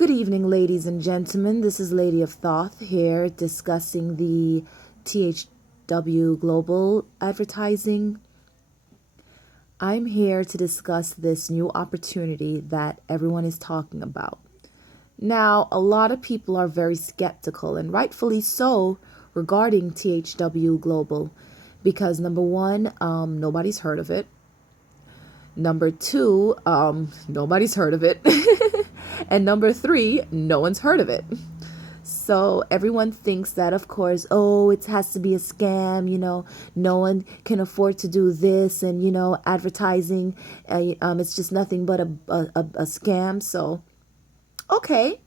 Good evening, ladies and gentlemen. This is Lady of Thoth here discussing the THW Global advertising. I'm here to discuss this new opportunity that everyone is talking about. Now, a lot of people are very skeptical, and rightfully so, regarding THW Global because number one, nobody's heard of it. Number two, nobody's heard of it. And number three, no one's heard of it. So everyone thinks that, of course, it has to be a scam, no one can afford to do this, and, advertising, it's just nothing but a scam. So, okay,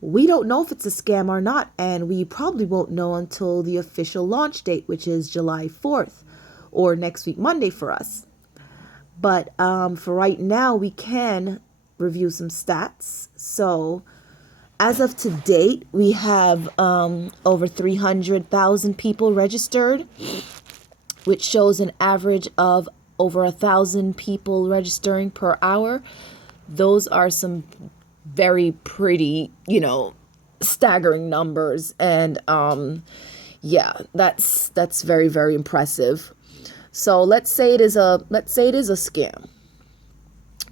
we don't know if it's a scam or not, and we probably won't know until the official launch date, which is July 4th, or next week, Monday for us. But for right now, we can review some stats. So as of to date, we have over 300,000 people registered, which shows an average of over 1,000 people registering per hour. Those are some very pretty, staggering numbers. And that's very, very impressive. So let's say it is a scam.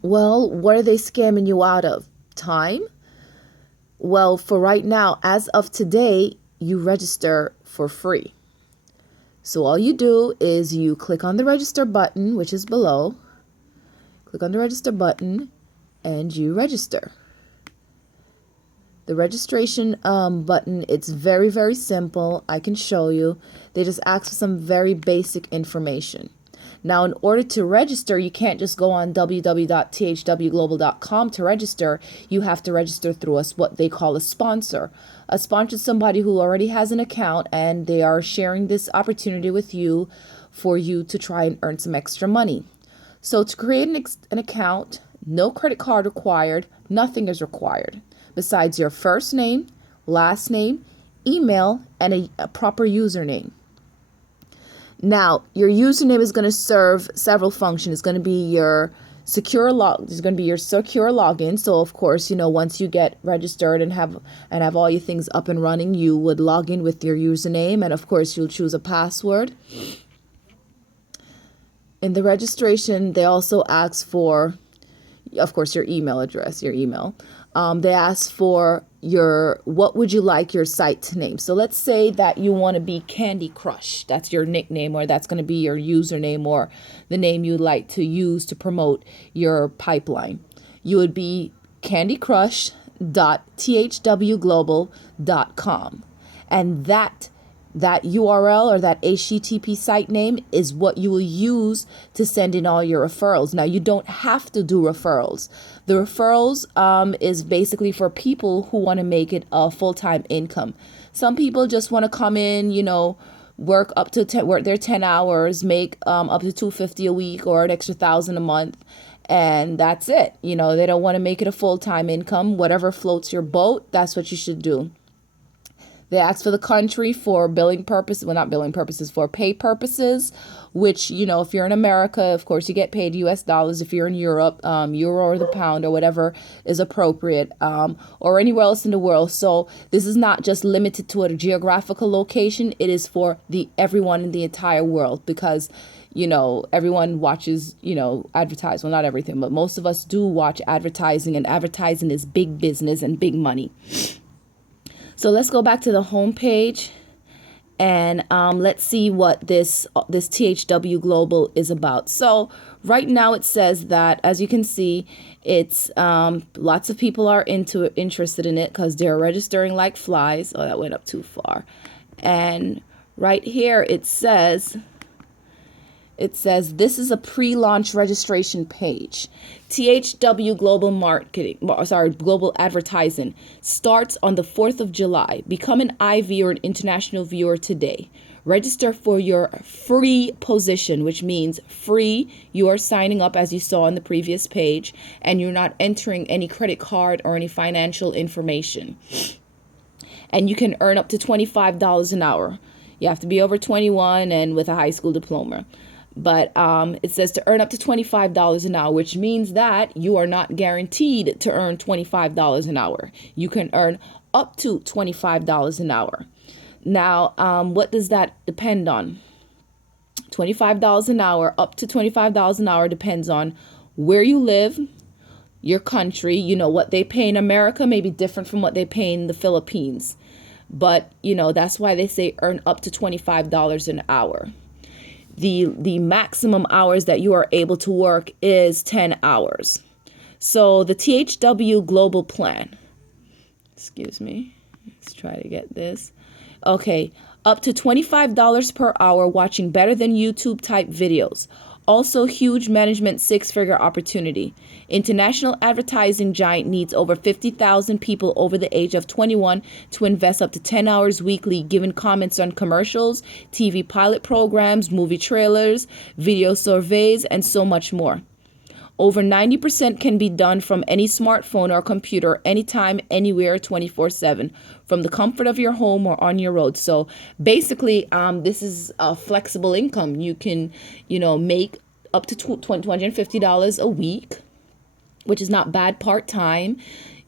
Well, what are they scamming you out of? Time? Well, for right now, as of today, you register for free. So all you do is you click on the register button, which is below. Click on the register button and you register. The registration button, it's very, very simple. I can show you. They just ask for some very basic information. Now, in order to register, you can't just go on www.thwglobal.com to register. You have to register through what they call a sponsor. A sponsor is somebody who already has an account and they are sharing this opportunity with you for you to try and earn some extra money. So to create an account, no credit card required, nothing is required besides your first name, last name, email, and a proper username. Now, your username is going to serve several functions. It's going to be your secure login. So, of course, once you get registered and have all your things up and running, you would log in with your username, and of course, you'll choose a password. In the registration, they also ask for, of course, your email address, they ask for what would you like your site to name? So let's say that you want to be Candy Crush. That's your nickname, or that's going to be your username, or the name you'd like to use to promote your pipeline. You would be candycrush.thwglobal.com. And that URL or that HTTP site name is what you will use to send in all your referrals. Now, you don't have to do referrals. The referrals is basically for people who want to make it a full-time income. Some people just want to come in, work work their 10 hours, make up to $250 a week or an extra $1,000 a month, and that's it. They don't want to make it a full-time income. Whatever floats your boat, that's what you should do. They ask for the country for billing purposes, well, not billing purposes, for pay purposes, which, if you're in America, of course, you get paid US dollars. If you're in Europe, euro or the pound or whatever is appropriate, or anywhere else in the world. So this is not just limited to a geographical location. It is for everyone in the entire world because, everyone watches, advertise. Well, not everything, but most of us do watch advertising, and advertising is big business and big money. So let's go back to the home page and let's see what this THW Global is about. So right now it says that, as you can see, it's lots of people are interested in it because they're registering like flies. Oh, that went up too far. And right here it says this is a pre-launch registration page. THW Global Advertising starts on the 4th of July. Become an IV or an international viewer today. Register for your free position, which means free. You are signing up, as you saw on the previous page, and you're not entering any credit card or any financial information. And you can earn up to $25 an hour. You have to be over 21 and with a high school diploma. But it says to earn up to $25 an hour, which means that you are not guaranteed to earn $25 an hour. You can earn up to $25 an hour. Now, what does that depend on? $25 an hour, up to $25 an hour depends on where you live, your country. What they pay in America may be different from what they pay in the Philippines. But, that's why they say earn up to $25 an hour. The maximum hours that you are able to work is 10 hours. So the THW Global Plan, excuse me, let's try to get this. Okay, up to $25 per hour watching better than YouTube type videos. Also, huge management six-figure opportunity. International advertising giant needs over 50,000 people over the age of 21 to invest up to 10 hours weekly, giving comments on commercials, TV pilot programs, movie trailers, video surveys, and so much more. Over 90% can be done from any smartphone or computer, anytime, anywhere, 24/7, from the comfort of your home or on your road. So basically, this is a flexible income. You can, make up to $250 a week, which is not bad part-time,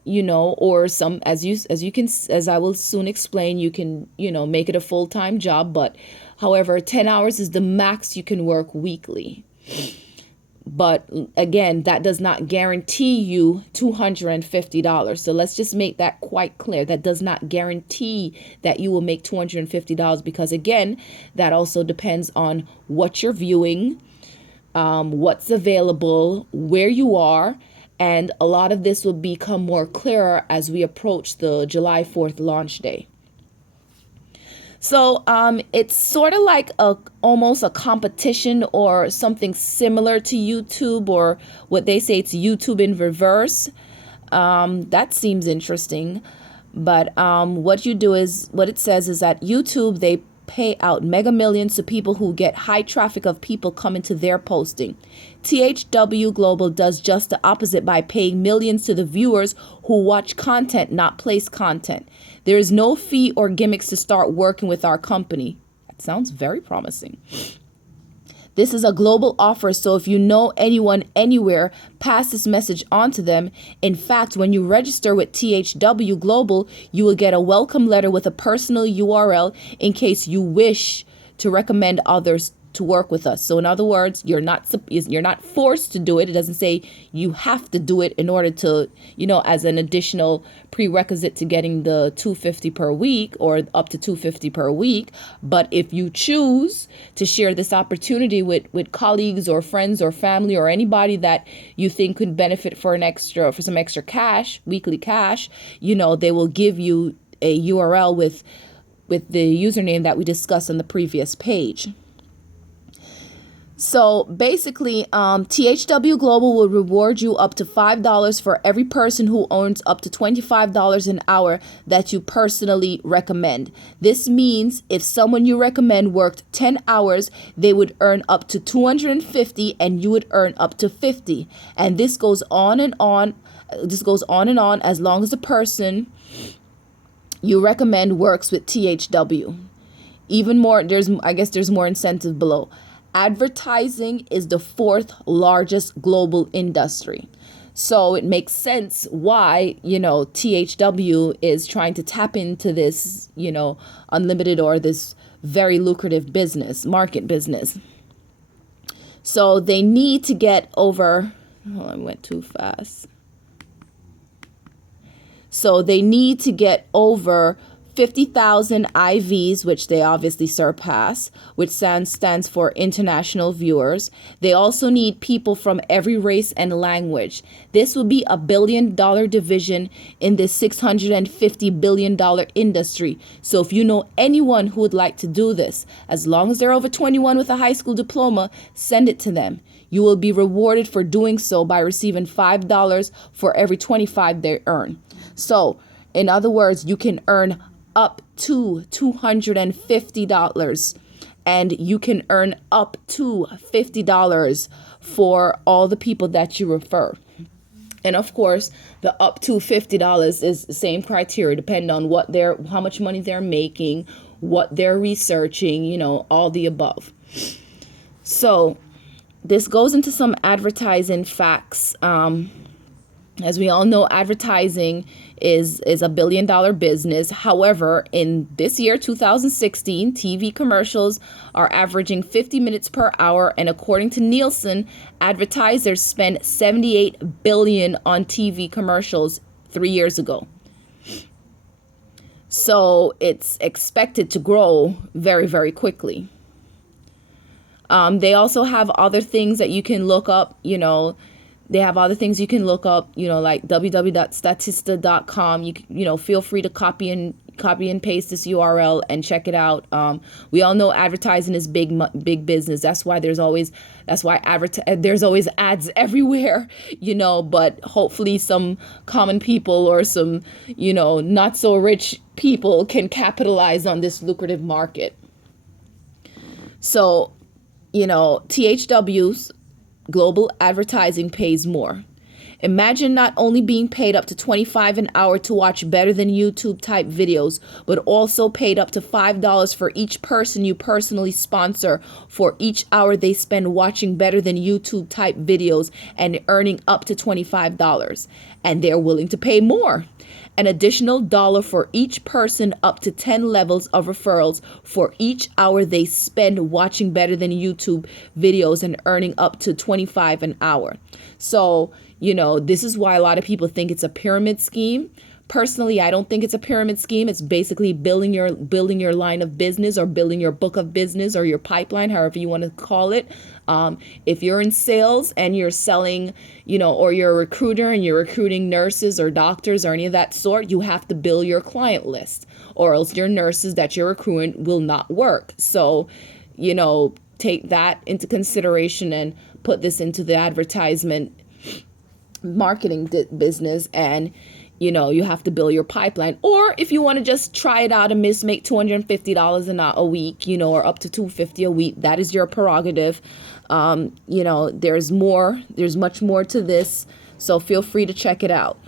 or some, as I will soon explain, you can, make it a full-time job. But however, 10 hours is the max you can work weekly. But again, that does not guarantee you $250. So let's just make that quite clear. That does not guarantee that you will make $250, because again, that also depends on what you're viewing, what's available, where you are. And a lot of this will become more clearer as we approach the July 4th launch day. So it's sort of like almost a competition or something similar to YouTube, or what they say, it's YouTube in reverse. That seems interesting. But what it says is that YouTube, they pay out mega millions to people who get high traffic of people coming to their posting. THW Global does just the opposite by paying millions to the viewers who watch content, not place content. There is no fee or gimmicks to start working with our company. That sounds very promising. This is a global offer, so if you know anyone anywhere, pass this message on to them. In fact, when you register with THW Global, you will get a welcome letter with a personal URL in case you wish to recommend others to work with us. So in other words, you're not forced to do it. It doesn't say you have to do it in order to, as an additional prerequisite to getting the $250 per week or up to $250 per week. But if you choose to share this opportunity with colleagues or friends or family or anybody that you think could benefit for some extra cash, weekly cash, they will give you a URL with the username that we discussed on the previous page. So basically, THW Global will reward you up to $5 for every person who earns up to $25 an hour that you personally recommend. This means if someone you recommend worked 10 hours, they would earn up to $250 and you would earn up to $50. And this goes on and on. This goes on and on as long as the person you recommend works with THW. Even more, there's more incentive below. Advertising is the fourth largest global industry. So it makes sense why, THW is trying to tap into this, unlimited or this very lucrative market business. So they need to get over, I went too fast. So they need to get over 50,000 IVs, which they obviously surpass, which stands for international viewers. They also need people from every race and language. This will be a $1 billion division in this $650 billion industry. So if you know anyone who would like to do this, as long as they're over 21 with a high school diploma, send it to them. You will be rewarded for doing so by receiving $5 for every 25 they earn. So, in other words, you can earn up to $250, and you can earn up to $50 for all the people that you refer. And of course, the up to $50 is the same criteria, depending on how much money they're making, what they're researching, all the above. So this goes into some advertising facts. As we all know, advertising is a billion-dollar business. However, in this year, 2016, TV commercials are averaging 50 minutes per hour, and according to Nielsen, advertisers spent 78 billion on TV commercials 3 years ago. So it's expected to grow very, very quickly. They also have other things that you can look up, they have other things you can look up, like www.statista.com. Feel free to copy and paste this URL and check it out. We all know advertising is big business. That's why there's always ads everywhere, but hopefully some common people or some, not so rich people can capitalize on this lucrative market. So, THW's global advertising pays more. Imagine not only being paid up to $25 an hour to watch better than YouTube type videos, but also paid up to $5 for each person you personally sponsor for each hour they spend watching better than YouTube type videos and earning up to $25. And they're willing to pay more. An additional dollar for each person, up to 10 levels of referrals for each hour they spend watching better than YouTube videos and earning up to $25 an hour. So, this is why a lot of people think it's a pyramid scheme. Personally, I don't think it's a pyramid scheme. It's basically building your line of business, or building your book of business, or your pipeline, however you want to call it. If you're in sales and you're selling, or you're a recruiter and you're recruiting nurses or doctors or any of that sort, you have to build your client list, or else your nurses that you're recruiting will not work. So, take that into consideration and put this into the advertisement marketing business, and you have to build your pipeline. Or if you want to just try it out and make $250 a week, or up to $250 a week, that is your prerogative. There's much more to this, so feel free to check it out.